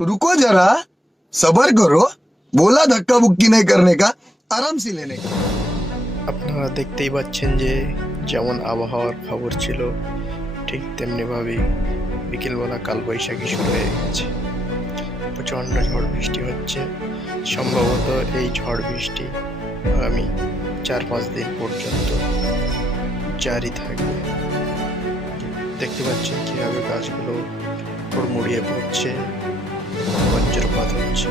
रुको जरा, सबर करो। बोला धक्का बुक्की नहीं करने का, आराम से लेने का। আপনারা দেখতেই পাচ্ছেন যে যেমন আবহাওয়ার খবর ছিল ঠিক তেমনিভাবেই বিকেলবেলা কালবৈশাখী শুরু হয়ে গেছে। প্রচণ্ড ঝড় বৃষ্টি হচ্ছে। সম্ভবত এই ঝড় বৃষ্টি আগামী 4-5 দিন পর্যন্ত জারি থাকবে। দেখতে পাচ্ছেন কীভাবে গাছগুলো হুড়মুড়িয়ে পড়ছে, বজ্রপাত হচ্ছে।